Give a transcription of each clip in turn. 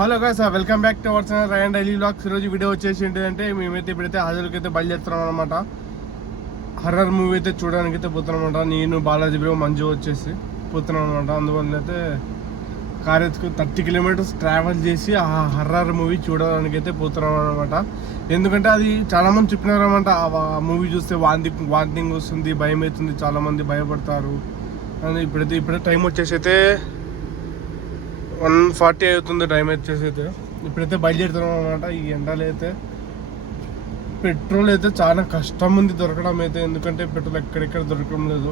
Hello guys, welcome back to our channel Rayan daily vlogs. ఈరోజు video వచ్చేసి ఏంటంటే మేమైతే ఇప్పుడైతే హాజరుకి అయితే బయలుదేరుతున్నాం అనమాట. హర్రర్ మూవీ అయితే చూడడానికి అయితే పోతున్నాం అనమాట. నేను బాలాజీ బ్రో మంజు వచ్చేసి పోతున్నాం అనమాట. అందువల్ల అయితే కార్ ఎత్తుకు 30 కిలోమీటర్స్ ట్రావెల్ చేసి ఆ హర్రర్ మూవీ చూడడానికి అయితే పోతున్నాం అనమాట. ఎందుకంటే అది చాలామంది చెప్పినారనమాట, ఆ మూవీ చూస్తే వాంతింగ్ వస్తుంది, భయం అవుతుంది, చాలామంది భయపడతారు అని. ఇప్పుడే టైం వచ్చేసి అయితే 1:40 అవుతుంది టైం వచ్చేసి అయితే. ఇప్పుడైతే బయలుదేరుతున్నాం అనమాట. ఈ ఎండలు అయితే పెట్రోల్ అయితే చాలా కష్టం ఉంది దొరకడం అయితే, ఎందుకంటే పెట్రోల్ ఎక్కడెక్కడ దొరకడం లేదు.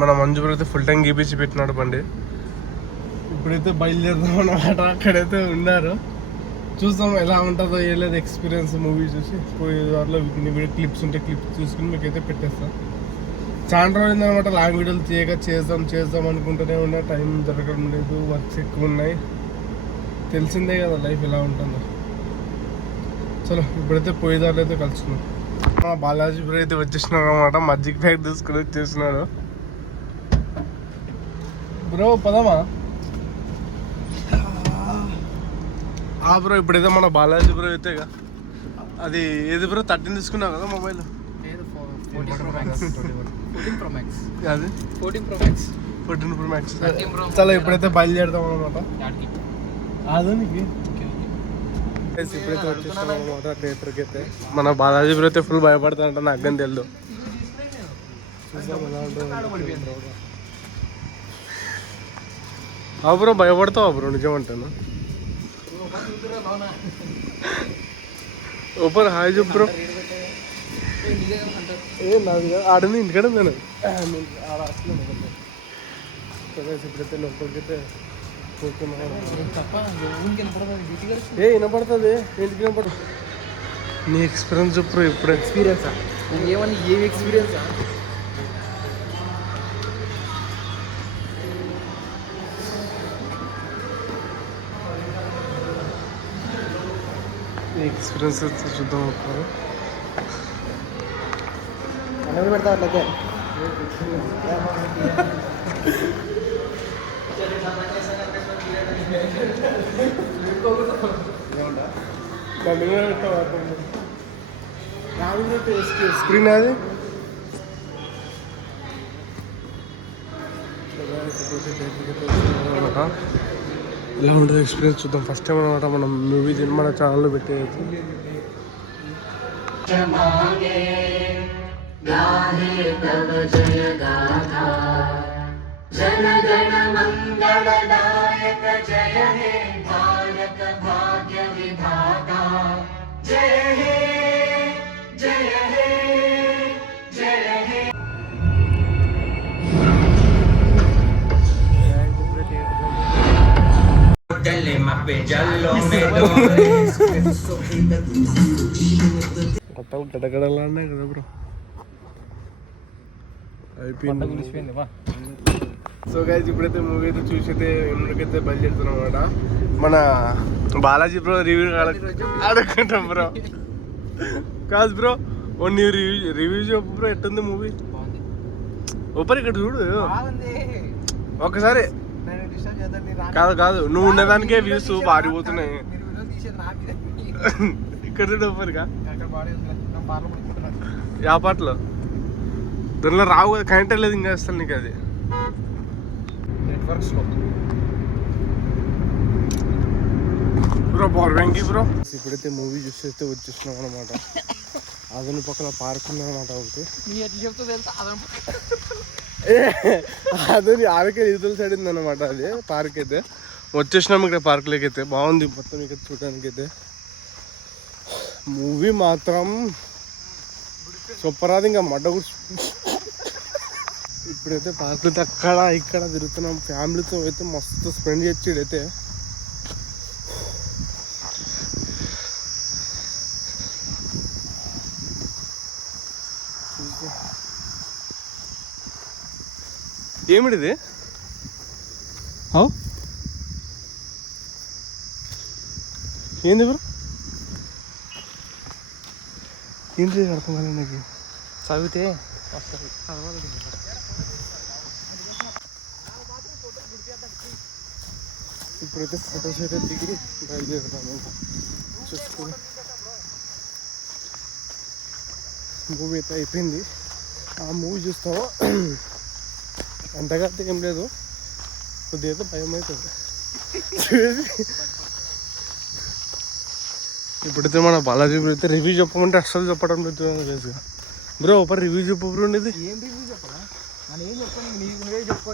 మన మంజు అయితే ఫుల్ ట్యాంక్ గీపించి పెట్టినాడు బండి. ఇప్పుడైతే బయలుదేరుతాం అనమాట. అక్కడైతే ఉన్నారు, చూస్తాం ఎలా ఉంటుందో ఏ లేదు ఎక్స్పీరియన్స్ మూవీ చూసి. పోయే దారిలో వీడియో క్లిప్స్ ఉంటే క్లిప్స్ చూసుకుని మీకైతే పెట్టేస్తాం. చాలా రోజులు అనమాట లాంగ్ వీడియోలు చేద్దాం అనుకుంటూనే ఉన్నా, టైం దొరకడం లేదు, వర్క్స్ ఎక్కువ ఉన్నాయి. తెలిసిందే కదా లైఫ్ ఎలా ఉంటుందో. చలో ఇప్పుడైతే పోయేదారులు అయితే కలుసుకున్నాం. మా బాలాజీ బ్రో అయితే వచ్చేసినాడు అనమాట. మజ్జిగ ప్యాక్ తీసుకుని వచ్చేసినాడు. Bro పదమా bro. ఇప్పుడైతే మన బాలాజీ బ్రో అయితే అది ఏది బ్రో 13 తీసుకున్నావు కదా మొబైల్? 14 Pro Max. చాలా ఇప్పుడైతే బయలుదేరుతాం అనమాట. అదనికి ఇప్పుడైతే వచ్చేస్తాం అనమాట థియేటర్కి అయితే. మన బాలాజీ బ్రో అయితే ఫుల్ భయపడతా అంట, నాకు కానీ తెలియదు. బ్రో భయపడతావా బ్రో? నిజమంటాను. ఓపెన్ హాయ్ చెప్పు బ్రో. నాది ఆడింది ఇంటికాడ నేను ఆడ వస్తున్నాను. ఇప్పుడైతే లోపలికైతే వినపడుతుంది. ఇంటికి వినపడుతుంది. నీ ఎక్స్పీరియన్స్ చెప్పు. ఇప్పుడు ఎక్స్పీరియన్సా? ఏమన్నా ఏమి ఎక్స్పీరియన్సా? ఎక్స్పీరియన్స్ చూద్దాం ఒకరు. ఎవరు పెడతా అట్లయితే స్క్రీన్ అది ఎలా ఉంటుంది ఎక్స్పీరియన్స్ చూద్దాం. ఫస్ట్ టైం అనమాట మనం మూవీ మన ఛానల్లో పెట్టేది. जनगण मंगलदायक जय हे भारत भाग्य विधाता जय हे जय हे जय हे. కొత్తలు గడగడలాడినాయి కదా బ్రో. అయిపోయింది. సో గైస్ ఇప్పుడైతే మూవీ అయితే చూసి అయితే ఎముడికైతే బయలుదేరుతున్నాం అనమాట. మన బాలాజీ బ్రో రివ్యూ అడుగుకుంటాం బ్రో. కాదు బ్రో, నీ రివ్యూ చెప్పు బ్రో. ఎట్టుంది మూవీ? ఓపెన్ ఇక్కడ చూడు ఒకసారి. కాదు నువ్వు ఉండేదానికే వ్యూస్ పారిపోతున్నాయి. ఇక్కడ చూడు ఓపెన్గా. యా పాటలో దానిలో రావు కదా, కరెంట్ లేదు ఇంకా అసలు నీకు అది నెట్వర్క్స్లో. Bro power bank bro. ఇప్పుడైతే మూవీ చూసి అయితే వచ్చేసినాం అనమాట. అదని పక్కన పార్క్ ఉందన్నమాట ఒకటి. అదని ఆడకే ఇతల సైడ్ ఉందన్నమాట అది పార్క్ అయితే. వచ్చేసినాం ఇక్కడ పార్క్లోకి అయితే. బాగుంది మొత్తం ఇక్కడ చూడడానికి అయితే. మూవీ మాత్రం సూపర్. అది ఇంకా మడ్డ కూర్చు. ఇప్పుడైతే పార్కులు అక్కడ ఇక్కడ తిరుగుతున్నాం. ఫ్యామిలీతో అయితే మస్తు స్పెండ్ చేయొచ్చు ఇడైతే. ఏమిటిది? ఏంది బ్రో? ఏంటి అర్థం కాలేదు నాకు. చదివితే ఇప్పుడైతే ఫొటోస్ అయితే దిగి బయలుదేరుతాము. చూసుకుని మూవీ అయితే అయిపోయింది. ఆ మూవీ చూస్తామో అంతగా అయితే ఏం లేదు, కొద్దిగా అయితే భయం అవుతుంది. ఇప్పుడైతే మన బాలాజీ అయితే రివ్యూ చెప్పమంటే అస్సలు చెప్పడం లేదు తెలుసుగా. బ్రో ఒక రివ్యూ చెప్పు బ్రో. ఏం రివ్యూ చెప్పరా? నేను ఏం చెప్పాను, నీకు నువ్వే చెప్పుకో.